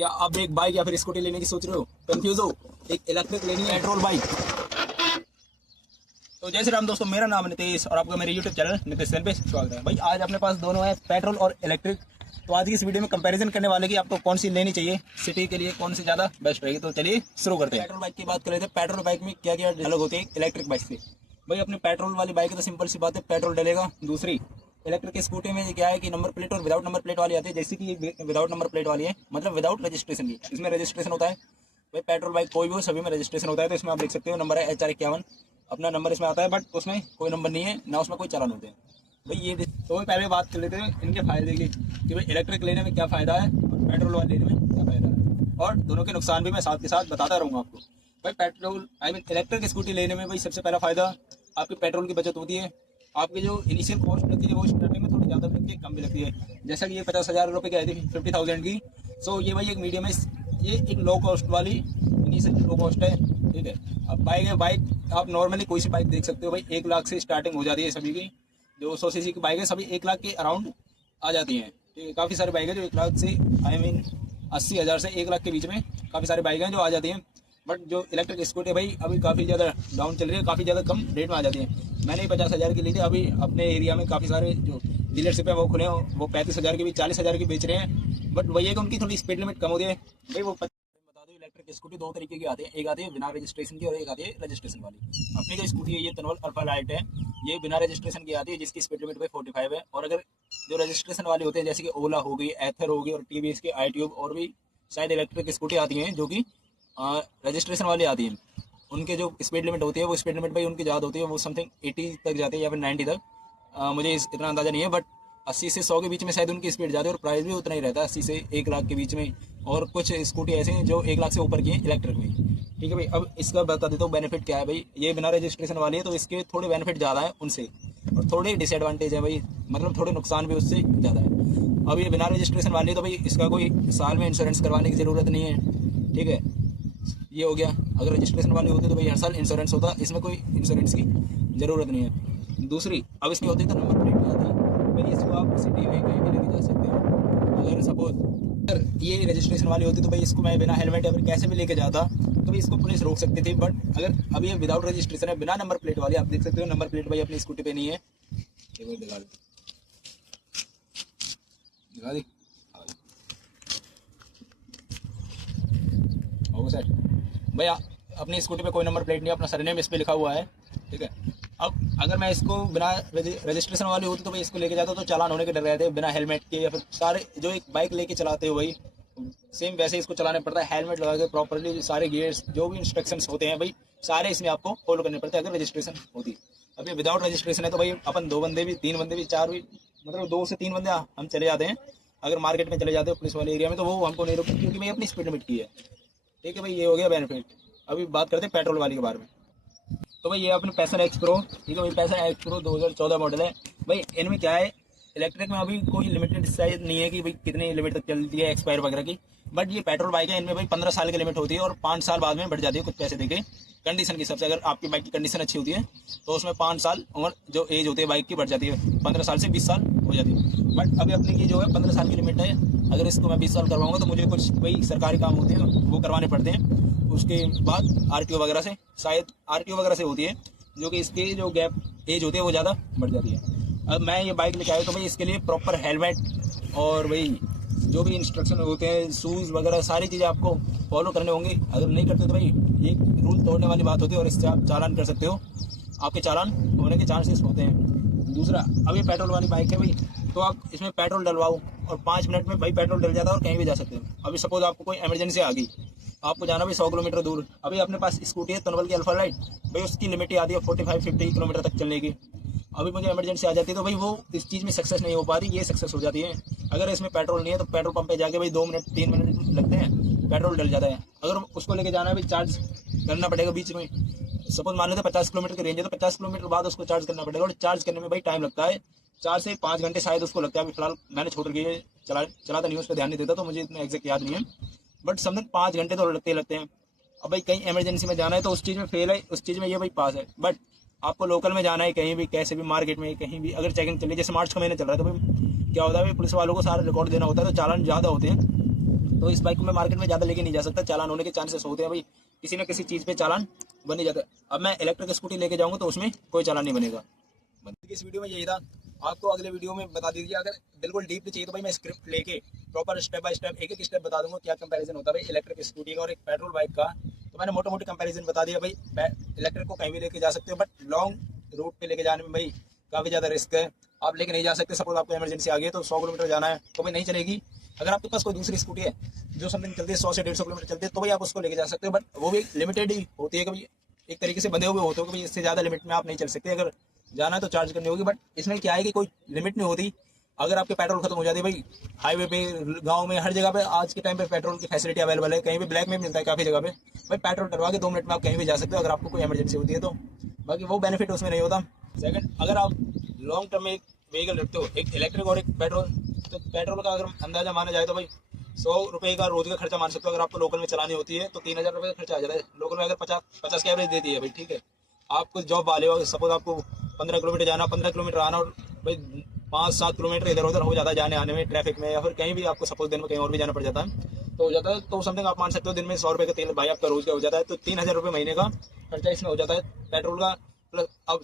क्या आप एक बाइक या फिर स्कूटी लेने की सोच रहे हो, कंफ्यूज हो, एक इलेक्ट्रिक लेनी है, पेट्रोल बाइक? तो जय श्री राम दोस्तों, मेरा नाम नितेश और आपका मेरे YouTube चैनल नितेश चैनल पे स्वागत है। भाई आज अपने पास दोनों है, पेट्रोल और इलेक्ट्रिक। तो आज की इस वीडियो में कंपैरिजन करने वाले कि आपको कौन सी लेनी चाहिए, सिटी के लिए कौन सी ज्यादा बेस्ट रहेगी। तो चलिए शुरू करते हैं। पेट्रोल बाइक की बात करें तो पेट्रोल बाइक में क्या क्या अलग होते हैं इलेक्ट्रिक बाइक से। भाई अपनी पेट्रोल वाली बाइक है तो सिंपल सी बात है, पेट्रोल डलेगा। दूसरी इलेक्ट्रिक स्कूटी में क्या है कि नंबर प्लेट और विदाउट नंबर प्लेट वाली आती है, जैसे कि ये विदाउट नंबर प्लेट वाली है, मतलब विदाउट रजिस्ट्रेशन की। इसमें रजिस्ट्रेशन होता है। भाई पेट्रोल बाइक कोई भी हो, सभी में रजिस्ट्रेशन होता है। तो इसमें आप देख सकते हो नंबर है HR51, अपना नंबर इसमें आता है, बट उसमें कोई नंबर नहीं है, ना उसमें कोई चालान होते हैं। भाई ये तो वही पहले बात कर लेते हैं इनके फायदे की कि भाई इलेक्ट्रिक लेने में क्या फ़ायदा है और पेट्रोल वाले लेने में क्या फ़ायदा है, और दोनों के नुकसान भी मैं साथ के साथ बताता रहूँगा आपको। भाई पेट्रोल इलेक्ट्रिक स्कूटी लेने में भाई सबसे पहला फ़ायदा, आपकी पेट्रोल की बचत होती है। आपकी जो इनिशियल कॉस्ट लगती है वो स्टार्टिंग में थोड़ी ज़्यादा लगती है, कम भी लगती है। जैसा कि ये 50,000 रुपये की आई थी, 50,000 की। सो ये भाई एक मीडियम है, ये एक लो कॉस्ट वाली इनिशियल लो कॉस्ट है, ठीक है। अब बाइक आप नॉर्मली कोई सी बाइक देख सकते हो, भाई 1 लाख से स्टार्टिंग हो जाती है सभी की। 200 सीसी की बाइक है, सभी 1 लाख के अराउंड आ जाती हैं। ठीक है, काफ़ी सारी बाइक है जो 1 लाख से 80,000 से 1 लाख के बीच में काफ़ी सारी बाइक हैं जो आ जाती हैं। बट जो इलेक्ट्रिक स्कूटी भाई अभी काफ़ी ज़्यादा डाउन चल रही है, काफ़ी ज़्यादा कम रेट में आ जाती है। मैंने 50,000 की ली थी। अभी अपने एरिया में काफ़ी सारे जो डीलरशिप है वो खुले हैं, वो 35,000 की भी 40,000 की बेच रहे हैं। बट वही है कि उनकी थोड़ी स्पीड लिमिट कम होती है। भाई वो बता दो, इलेक्ट्रिक स्कूटी दो तरीके की आती है, एक आती है बिना रजिस्ट्रेशन की और एक आती है रजिस्ट्रेशन वाली। अपनी जो स्कूटी है ये तनवल अल्फा लाइट है, ये बिना रजिस्ट्रेशन की आती है, जिसकी स्पीड लिमिट भाई 45 है। और अगर जो रजिस्ट्रेशन वाली होते हैं जैसे कि ओला हो गई, एथर हो गई और TVS की iTube, और भी शायद इलेक्ट्रिक स्कूटी आती हैं जो कि रजिस्ट्रेशन वाली आती हैं, उनके जो स्पीड लिमिट होती है वो स्पीड लिमिट भाई उनकी ज़्यादा होती है, वो समथिंग 80 तक जाती है या फिर 90 तक। मुझे इतना अंदाज़ा नहीं है, बट 80 से 100 के बीच में शायद उनकी स्पीड ज़्यादा है, और प्राइस भी उतना ही रहता है, 80 से 1 लाख के बीच में। और कुछ स्कूटी ऐसे हैं जो 1 लाख से ऊपर की हैं इलेक्ट्रिक में। ठीक है भाई, अब इसका बता देता हूँ बेनिफिट क्या है। भाई ये बिना रजिस्ट्रेशन वाली है तो इसके थोड़े बेनिफिट ज़्यादा है उनसे, और थोड़े डिसएडवांटेज है भाई, मतलब थोड़े नुकसान भी उससे ज़्यादा है। अब ये बिना रजिस्ट्रेशन वाली है तो भाई इसका कोई साल में इंश्योरेंस करवाने की ज़रूरत नहीं है, ठीक है, ये हो गया। अगर रजिस्ट्रेशन वाली होती तो भाई हर साल इंश्योरेंस होता, इसमें कोई इंश्योरेंस की ज़रूरत नहीं है। दूसरी, अब इसकी होती तो नंबर प्लेट नहीं आती, भाई इसको आप सिटी में कहीं भी लेके जा सकते हो। अगर सपोज अगर ये रजिस्ट्रेशन वाली होती तो भाई इसको मैं बिना हेलमेट या फिर कैसे भी लेके जाता तो भाई इसको पुलिस रोक सकती थी। बट अगर अभी ये विदाउट रजिस्ट्रेशन है, बिना नंबर प्लेट वाली, आप देख सकते हो नंबर प्लेट भाई अपनी स्कूटी पे नहीं है। दिखा दी सर भाई, अपनी स्कूटी पे कोई नंबर प्लेट नहीं है, अपना सरनेम इस पे लिखा हुआ है, ठीक है। अब अगर मैं इसको बिना रजिस्ट्रेशन वाली होती तो भाई इसको लेके जाता तो चालान होने के डर रहते, बिना हेलमेट के, या फिर सारे जो एक बाइक लेके चलाते हो भाई सेम वैसे इसको चलाना पड़ता है, हेलमेट लगा के प्रॉपरली, सारे गियर्स जो भी इंस्ट्रक्शंस होते हैं भाई सारे इसमें आपको फॉलो करने पड़ते हैं अगर रजिस्ट्रेशन होती। अभी विदाउट रजिस्ट्रेशन है तो भाई अपन 2 बंदे भी, 3 बंदे भी, 4 भी, मतलब 2 से 3 बंदे हम चले जाते हैं। अगर मार्केट में चले जाते हो पुलिस वाले एरिया में तो वो हमको नहीं रोकते, क्योंकि भाई अपनी स्पीड लिमिट की है, ठीक है भाई। ये हो गया बेनिफिट। अभी बात करते हैं पेट्रोल वाली के बारे में। तो भाई ये अपने पैशन एक्स प्रो, ठीक है भाई, पैशन एक्स प्रो 2014 मॉडल है। भाई इनमें क्या है, इलेक्ट्रिक में अभी कोई लिमिटेड साइज नहीं है कि भाई कितनी लिमिट तक चलती है एक्सपायर वगैरह की। बट ये पेट्रोल बाइक है, इनमें भाई 15 साल की लिमिट होती है और 5 साल बाद में बढ़ जाती है कुछ पैसे देके कंडीशन की सबसे। अगर आपकी बाइक की कंडीशन अच्छी होती है तो उसमें 5 साल उम्र जो एज होती है बाइक की बढ़ जाती है, 15 साल से 20 साल हो जाती है। बट अभी अपनी की जो है 15 साल की लिमिट है। अगर इसको मैं 20 साल करवाऊंगा तो मुझे कुछ वही सरकारी काम होते हैं वो करवाने पड़ते हैं। उसके बाद RTO वगैरह से, शायद RTO वगैरह से होती है, जो कि इसकी जो गैप एज होती है वो ज़्यादा बढ़ जाती है। अब मैं ये बाइक लेके आया तो भाई इसके लिए प्रॉपर हेलमेट और भाई जो भी इंस्ट्रक्शन होते हैं, शूज़ वगैरह सारी चीज़ें आपको फॉलो करने होंगी। अगर नहीं करते तो भाई ये रूल तोड़ने वाली बात होती है और इससे आप चालान कर सकते हो, आपके चालान होने के चांसेस होते हैं। दूसरा, अब ये पेट्रोल वाली बाइक है भाई, तो आप इसमें पेट्रोल डलवाओ और 5 मिनट में भाई पेट्रोल डल जाता है और कहीं भी जा सकते हो। अभी सपोज आपको कोई इमरजेंसी आ गई, आपको जाना भी 100 किलोमीटर दूर, अभी अपने पास स्कूटी है तनवल की अल्फा लाइट, भाई उसकी लिमिट ही आती है 45-50 किलोमीटर तक चलने की। अभी मुझे इमरजेंसी आ जाती है तो भाई वो इस चीज़ में सक्सेस नहीं हो पाती, ये सक्सेस हो जाती है। अगर इसमें पेट्रोल नहीं है तो पेट्रोल पंप पे जाके भाई 2 मिनट 3 मिनट लगते हैं, पेट्रोल डल जाता है। अगर उसको लेके जाना है भाई चार्ज करना पड़ेगा बीच में, सपोज मान लेते 50 किलोमीटर की रेंज है तो 50 किलोमीटर बाद उसको चार्ज करना पड़ेगा, और चार्ज करने में भाई टाइम लगता है 4 से 5 घंटे शायद उसको लगता है। अभी फिलहाल मैंने छोड़ के चलाता नहीं, उस पर ध्यान नहीं देता तो मुझे इतना एग्जैक्ट याद नहीं है, बट समथिंग 5 घंटे तो लगते हैं। अब भाई कहीं इमरजेंसी में जाना है तो उस चीज़ में फेल है, उस चीज़ में ये भाई पास है। बट आपको लोकल में जाना है कहीं भी, कैसे भी मार्केट में कहीं भी, अगर चेकिंग चल रही, जैसे मार्च का महीना चल रहा है तो भाई क्या होता है भाई पुलिस वालों को सारा रिकॉर्ड देना होता है तो चालान ज़्यादा होते हैं। तो इस बाइक को मैं मार्केट में ज़्यादा लेके नहीं जा सकता, चालान होने के चांसेस होते हैं भाई, किसी न किसी चीज़ पे चालान बन ही जाता है। अब मैं इलेक्ट्रिक स्कूटी लेके जाऊँगा तो उसमें कोई चालान नहीं बनेगा। इस वीडियो में यही था, आपको अगले वीडियो में बता दीजिए। अगर बिल्कुल डीपली चाहिए तो भाई मैं स्क्रिप्ट लेके प्रॉपर स्टेप बाय स्टेप एक एक स्टेप बता दूंगा क्या कंपैरिजन होता है भाई इलेक्ट्रिक स्कूटी का और एक पेट्रोल बाइक का। तो मैंने मोटा मोटी कंपैरिजन बता दिया भाई। इलेक्ट्रिक को कहीं भी लेके जा सकते हो, बट लॉन्ग रूट पे लेके जाने में भाई काफ़ी ज़्यादा रिस्क है, आप लेके नहीं जा सकते। सपोज आपको इमरजेंसी आ गई है तो 100 किलोमीटर जाना है तो भाई नहीं चलेगी। अगर आपके पास कोई दूसरी स्कूटी है जो समथिंग चलती है 100 से 150 किलोमीटर चलती है तो भाई आप उसको लेके जा सकते हो, बट वो भी लिमिटेड ही होती है। कभी एक तरीके से बंधे हुए होते हो कि भाई इससे ज़्यादा लिमिट में आप नहीं चल सकते, अगर जाना है तो चार्ज करनी होगी। बट इसमें क्या है कि कोई लिमिट नहीं होती। अगर आपके पेट्रोल खत्म हो जाती है भाई, हाईवे पे, गांव में, हर जगह पे आज के टाइम पे पेट्रोल की फैसिलिटी अवेलेबल है। कहीं भी ब्लैक में मिलता है काफ़ी जगह पे भाई, पेट्रोल डलवा के 2 मिनट में आप कहीं भी जा सकते हो अगर आपको कोई इमरजेंसी होती है तो। बाकी वो बेनिफिट उसमें नहीं होता। सेकंड, अगर आप लॉन्ग टर्म में एक व्हीकल रखते हो, एक इलेक्ट्रिक और एक पेट्रोल, तो पेट्रोल का अगर अंदाजा माना जाए तो भाई 100 रुपये का रोज का खर्चा मान सकते हो। अगर आपको लोकल में चलानी होती है तो 3000 रुपये का खर्चा आ जाता है। लोकल में अगर 50 की एवरेज देती है भाई, ठीक है, आपको जॉब वाले हो, सपोज आपको 15 किलोमीटर जाना, 15 किलोमीटर आना, और भाई 5-7 किलोमीटर इधर उधर हो जाता है जाने आने में, ट्रैफिक में, या फिर कहीं भी आपको सपोज दिन में कहीं और भी जाना पड़ जाता है तो हो जाता है। तो समथिंग आप मान सकते हो दिन में 100 रुपये का तेल भाई आपका रोज का हो जाता है। तो 3000 रुपये महीने का खर्चा इसमें हो जाता है पेट्रोल का। प्लस अब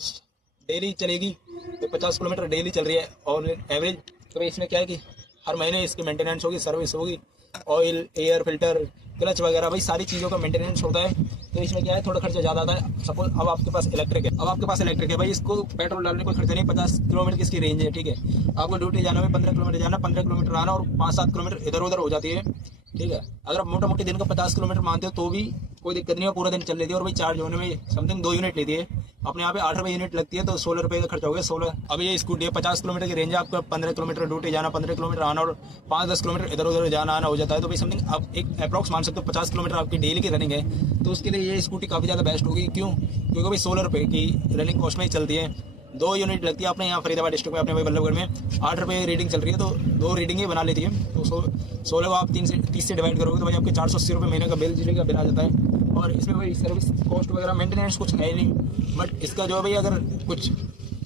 डेली चलेगी तो 50 किलोमीटर डेली चल रही है और एवरेज, तो भाई इसमें क्या है कि हर महीने इसकी मेंटेनेंस होगी, सर्विस होगी, ऑयल, एयर फिल्टर, क्लच वगैरह भाई सारी चीज़ों का मेंटेनेंस होता है। तो इसमें क्या है थोड़ा खर्चा ज़्यादा आता है। सपोज अब आपके पास इलेक्ट्रिक है भाई, इसको पेट्रोल डालने का खर्चा नहीं, 50 किलोमीटर की इसकी रेंज है, ठीक है। आपको ड्यूटी जाना में 15 किलोमीटर जाना, 15 किलोमीटर आना और 5-7 किलोमीटर इधर उधर हो जाती है, ठीक है। अगर आप मोटा मोटी दिन का 50 किलोमीटर मानते हो तो भी कोई दिक्कत नहीं है, पूरा दिन चल लेती है। और भाई चार्ज होने में समथिंग 2 यूनिट लेती है, अपने यहाँ पे 8 रुपये यूनिट लगती है, तो 16 रुपये का खर्चा हो गया 16। अब ये स्कूटी है 50 किलोमीटर की रेंज है, आपका 15 किलोमीटर ड्यूटी जाना, 15 किलोमीटर आना और 5-10 किलोमीटर इधर उधर जाना आना हो जाता है। तो भाई समथिंग आप एक अप्रॉक्स मान सकते हो 50 किलोमीटर आपकी डेली की रनिंग है, तो उसके लिए ये स्कूटी काफ़ी ज़्यादा बेस्ट होगी। क्योंकि भाई 16 रुपये की रनिंग कॉस्ट में ही चलती है, 2 यूनिट लगती है। अपने यहाँ फरीदाबाद डिस्ट्रिक्ट में अपने भाई बल्लभगढ़ में 8 रुपये रीडिंग चल रही है, तो 2 रीडिंग ही बना लेती है। तो 16 को आप 30 से डिवाइड करोगे तो भाई आपके 480 रुपये महीने का बिजली का बिल आ जाता है। और इसमें भाई सर्विस कॉस्ट वगैरह मेंटेनेंस कुछ है नहीं, बट इसका जो है भाई अगर कुछ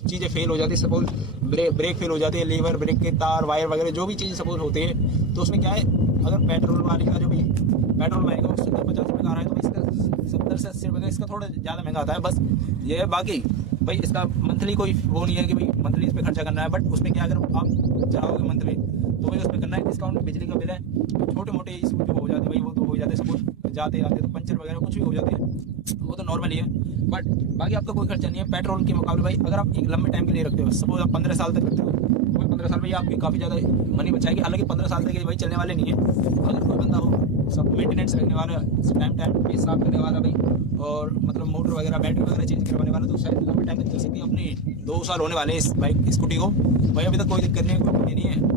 चीज़ें फेल हो जाती है, सपोज ब्रेक फेल हो जाती है, लीवर, ब्रेक के तार, वायर वगैरह जो भी चीज़ें सपोज होती है, तो उसमें क्या है अगर पेट्रोल वाले का जो भी पेट्रोल महंगा वो 70-50 रुपये का आ रहा है तो इसका 70 से 80 रुपये का इसका थोड़ा ज़्यादा महंगा आता है। बस ये है, बाकी भाई इसका मंथली कोई वो नहीं है कि भाई मंथली इस पर खर्चा करना है, बट उसमें क्या अगर आप चलाओगे मंथली तो भाई उसमें करना है डिस्काउंट। बिजली का बिल है, छोटे मोटे इशू जो हो जाते हैं भाई वो तो हो जाते हैं, सपोज जाते आते तो पंचर वगैरह कुछ भी हो जाते हैं, वो तो नॉर्मल ही है। बट बाकी आपका कोई खर्चा नहीं है पेट्रोल के मुकाबले भाई। अगर आप एक लंबे टाइम के लिए रखते हो, सपोज आप 15 साल तक रखते हो, तो भाई 15 साल भाई आपकी काफ़ी ज़्यादा मनी बचाएगी। हालांकि 15 साल तक भाई चलने वाले नहीं है। अगर कोई बंदा हो सब मेंटेनेंस रखने वाला, टाइम पे साफ करने वाला भाई, और मतलब मोटर वगैरह बैटरी वगैरह चेंज करवाने वाला, तो शायद लंबे टाइम तक चल सकती है। अपने 2 साल होने वाले हैं इस बाइक स्कूटी को भाई, अभी तक कोई दिक्कत नहीं है, कोई नहीं है,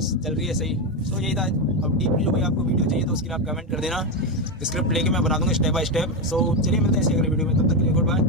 चल रही है सही। सो यही था। अब डीपली जो भाई आपको वीडियो चाहिए तो उसके लिए आप कमेंट कर देना, स्क्रिप्ट लेके मैं बना दूंगा स्टेप बाय स्टेप। सो चलिए मिलते हैं इसी अगले वीडियो में, तब तक के लिए गुड बाय।